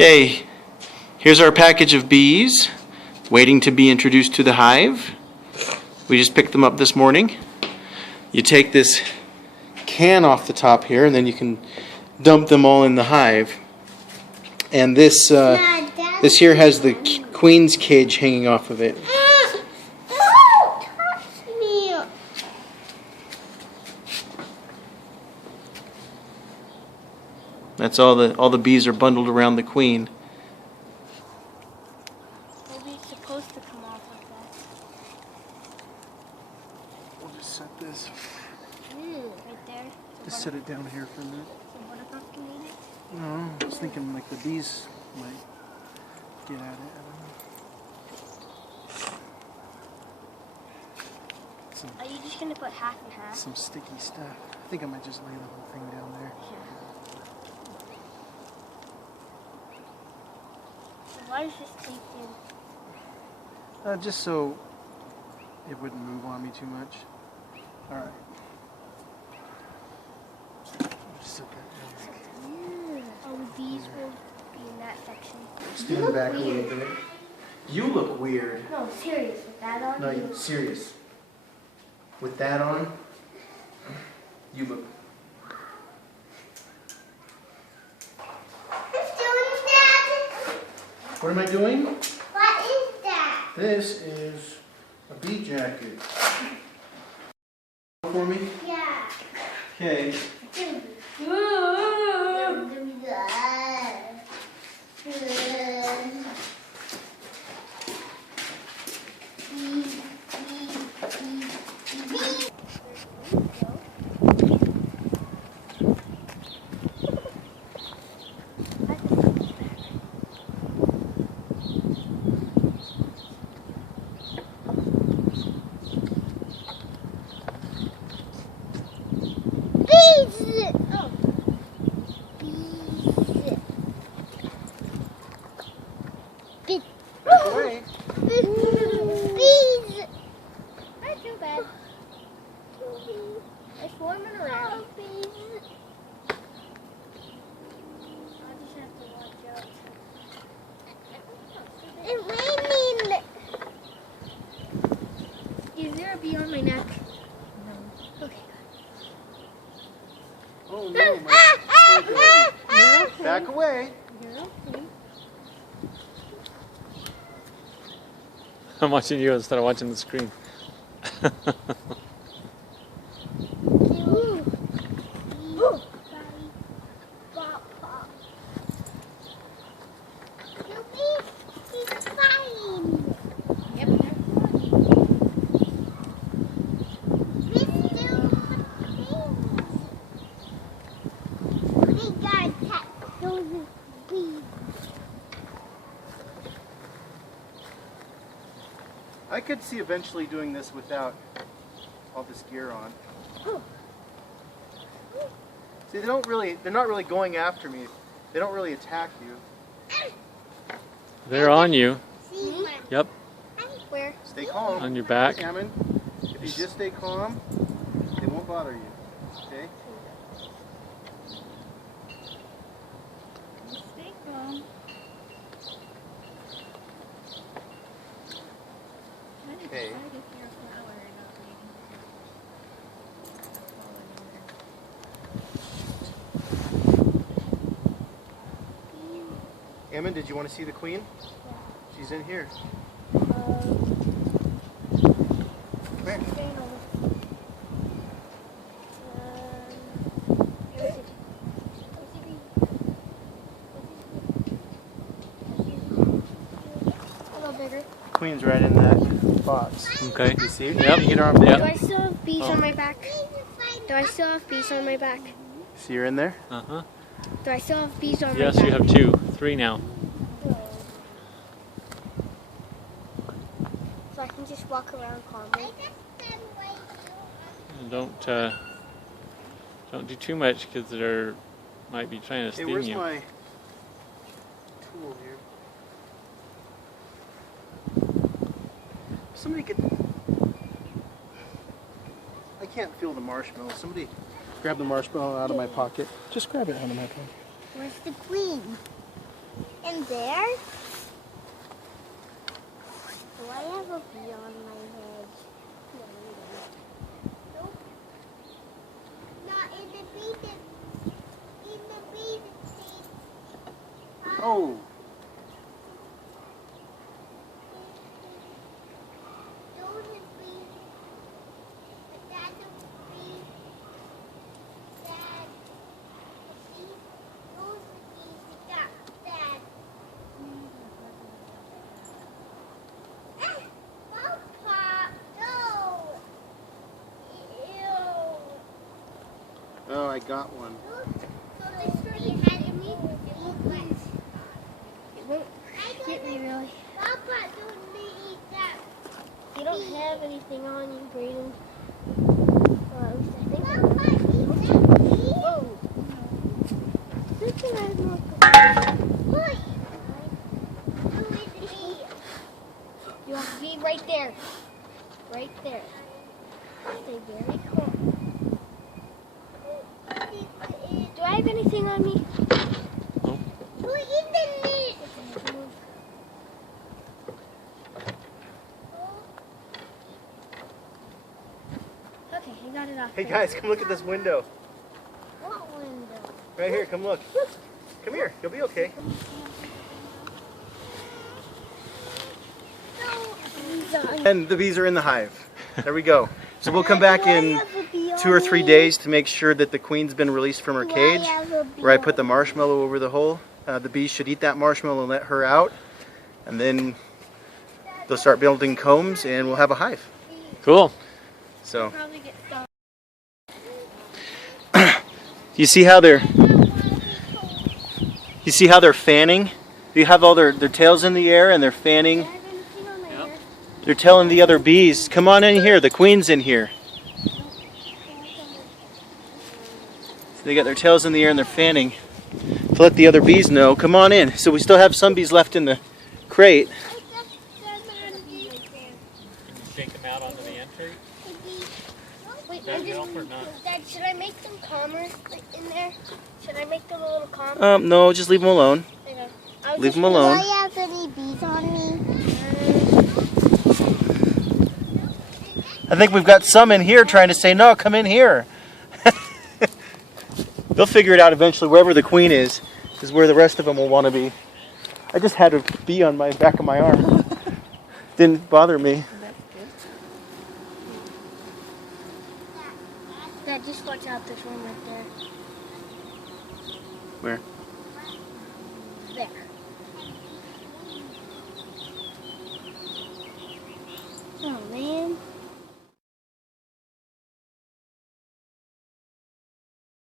Okay, here's our package of bees waiting to be introduced to the hive. We just picked them up this morning. You take this can off the top here and then you can dump them all in the hive. And this this here has the queen's cage hanging off of it. That's all the bees are bundled around the queen. Maybe it's supposed to come off like that. We'll just set this. Right there. Just set it down here for a minute. So buttercup can eat it? No, I was thinking like the bees might get at it. I don't know. Are you just going to put half and half? Some sticky stuff. I think I might just lay the whole thing down there. Sure. So why is this taped in? Just so it wouldn't move on me too much. All right. Just set that down. Oh, the bees will be in that section. Stand back a little bit. You look weird. No, serious. With that on, No, you serious. With that on, you look. What am I doing? What is that? This is a bee jacket. For me? Yeah. Okay. Away. Bees! Not too bad. It's swarming around. Bees. I'll just have to watch out. It's raining! Is there a bee on my neck? No. Okay, Oh no. good. Back away. You're okay. I'm watching you instead of watching the screen. I could see eventually doing this without all this gear on. See, they're not really going after me. They don't really attack you. They're on you. Yep, Where? Stay calm. on your back. Ammon, if you just stay calm, they won't bother you. Okay? Stay calm. Okay. Ammon, did you want to see the queen? She's in here. Come here. Queen's right in that box. Okay. You see? Yep. You get her arm Do down. I still have bees on my back? Do I still have bees on my back? See her in there? Uh-huh. Do I still have bees on my Yes, back? you have two. Three now. So I can just walk around calmly. And don't do too much because they might be trying to Hey, sting where's you. my tool here? Somebody get. I can't feel the marshmallow. Somebody grab the marshmallow out of my pocket. Just grab it out of my pocket. Where's the queen? In there? Do I have a bee on my head? Nope. Not in the bee. In the bee. Oh. Those are bees. That's a bee. That. See? Those are bees. That. Papa, no. Ew. Oh, I got one. So this tree had me. It won't hit me really. Papa, don't eat that. You don't have anything on you, Brayden. Well, at least I think Papa, eat that bee. Whoa. This thing has more. Look. Who is the bee? You have to be right there. Right there. Stay very calm. Do I have anything on me? Nope. Who is the bee? Okay, I got it off. Hey guys, come look at this window. What window? Right here, come look. Come here, you'll be okay. And the bees are in the hive. There we go. So we'll come back in 2 or 3 days to make sure that the queen's been released from her cage, where I put the marshmallow over the hole. The bees should eat that marshmallow and let her out, and then they'll start building combs and we'll have a hive. Cool. So Probably get stung. You see how they're fanning? You have all their tails in the air and they're fanning. Do I have anything on my hair? They're telling the other bees, come on in here, the queen's in here. So they got their tails in the air and they're fanning to let the other bees know, come on in. So we still have some bees left in the crate. Shake them out onto the entry. Wait, That help or not? Dad, should I make them calmer like, in there? Should I make them a little calmer? No, just leave them alone. Leave them alone. Do I have any bees on me? I think we've got some in here trying to say, no, come in here. They'll figure it out eventually. Wherever the queen is where the rest of them will want to be. I just had a bee on my back of my arm. Didn't bother me. Dad, just watch out this one right there. Where? There. Oh man.